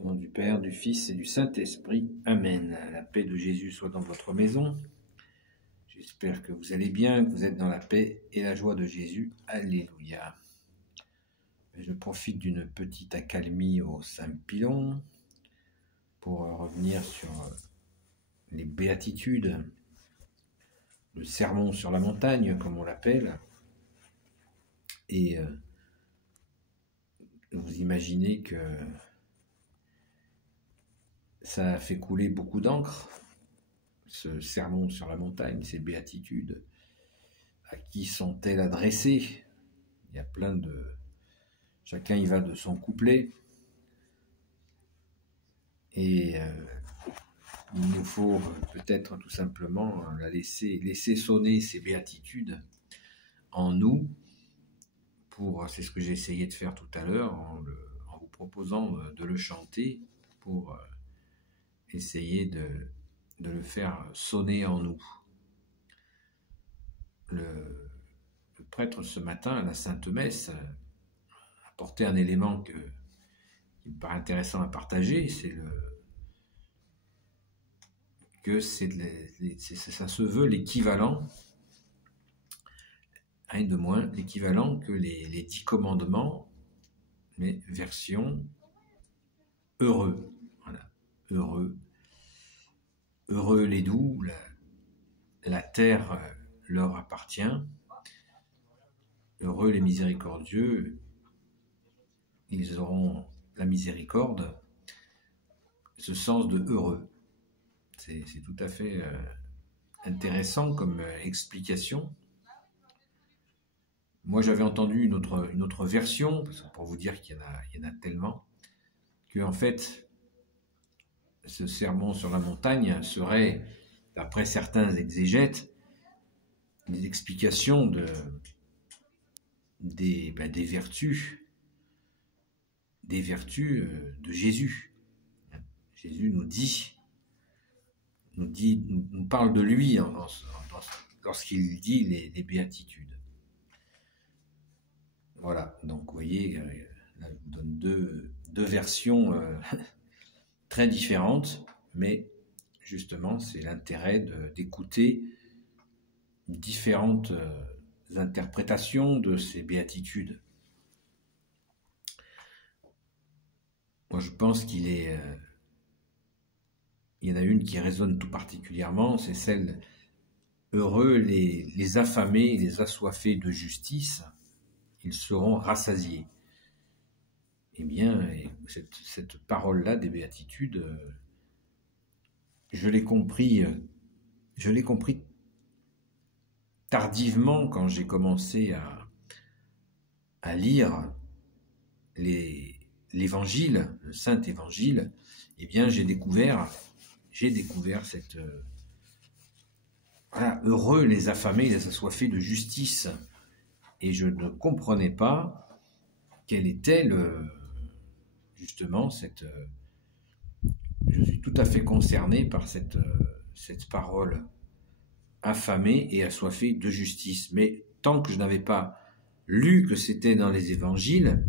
Au nom du Père, du Fils et du Saint-Esprit. Amen. La paix de Jésus soit dans votre maison. J'espère que vous allez bien, que vous êtes dans la paix et la joie de Jésus. Alléluia. Je profite d'une petite accalmie au Saint-Pilon pour revenir sur les béatitudes, le sermon sur la montagne, comme on l'appelle. Et vous imaginez que ça a fait couler beaucoup d'encre, ce sermon sur la montagne, ces béatitudes. À qui sont-elles adressées? Il y a plein de... Chacun y va de son couplet. Et il nous faut peut-être tout simplement laisser sonner ces béatitudes en nous. C'est ce que j'ai essayé de faire tout à l'heure en vous proposant de le chanter pour essayer de le faire sonner en nous. Le prêtre ce matin à la Sainte Messe a apporté un élément qui me paraît intéressant à partager, c'est que ça se veut l'équivalent, rien de moins, l'équivalent que les 10 commandements, mais version heureux. Voilà, heureux. Heureux les doux, la terre leur appartient. Heureux les miséricordieux, ils auront la miséricorde. Ce sens de heureux, c'est tout à fait intéressant comme explication. Moi, j'avais entendu une autre version, pour vous dire qu'il y en a tellement, que en fait, ce sermon sur la montagne serait, d'après certains exégètes, des explications des vertus de Jésus. Jésus nous parle de lui lorsqu'il dit les béatitudes. Voilà, donc vous voyez, là, je vous donne deux versions très différentes, mais justement, c'est l'intérêt d'écouter différentes interprétations de ces béatitudes. Moi, je pense il y en a une qui résonne tout particulièrement, c'est celle « Heureux les affamés et les assoiffés de justice, ils seront rassasiés ». Eh bien, cette parole-là des béatitudes, je l'ai compris tardivement quand j'ai commencé à lire l'évangile, le saint évangile. Eh bien, j'ai découvert cette voilà, heureux les affamés et les assoiffés de justice. Et je ne comprenais pas quelle était justement cette... Je suis tout à fait concerné par cette parole, affamé et assoiffé de justice. Mais tant que je n'avais pas lu que c'était dans les évangiles,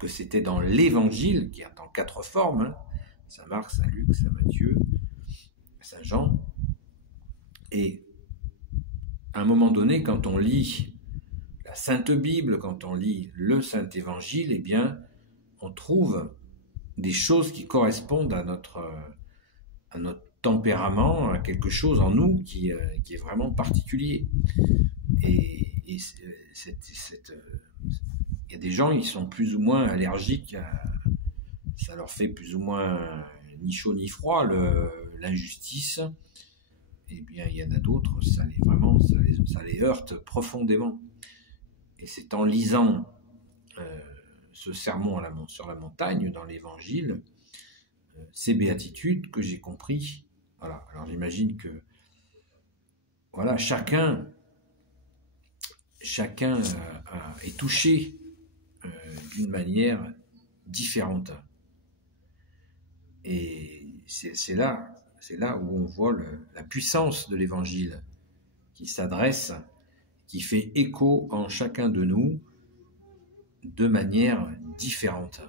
que c'était dans l'évangile, qui est en 4 formes, hein, Saint Marc, Saint Luc, Saint Matthieu, Saint Jean, et à un moment donné, quand on lit la Sainte Bible, quand on lit le Saint Évangile, eh bien, on trouve des choses qui correspondent à notre tempérament, à quelque chose en nous qui est vraiment particulier. Et il y a des gens, ils sont plus ou moins allergiques, ça leur fait plus ou moins ni chaud ni froid, l'injustice. Eh bien, il y en a d'autres, ça les heurte profondément. Et c'est en lisant ce sermon sur la montagne, dans l'évangile, ces béatitudes, que j'ai compris. Voilà. Alors j'imagine que voilà, chacun est touché d'une manière différente. Et c'est là où on voit la puissance de l'évangile qui s'adresse, qui fait écho en chacun de nous de manière différente.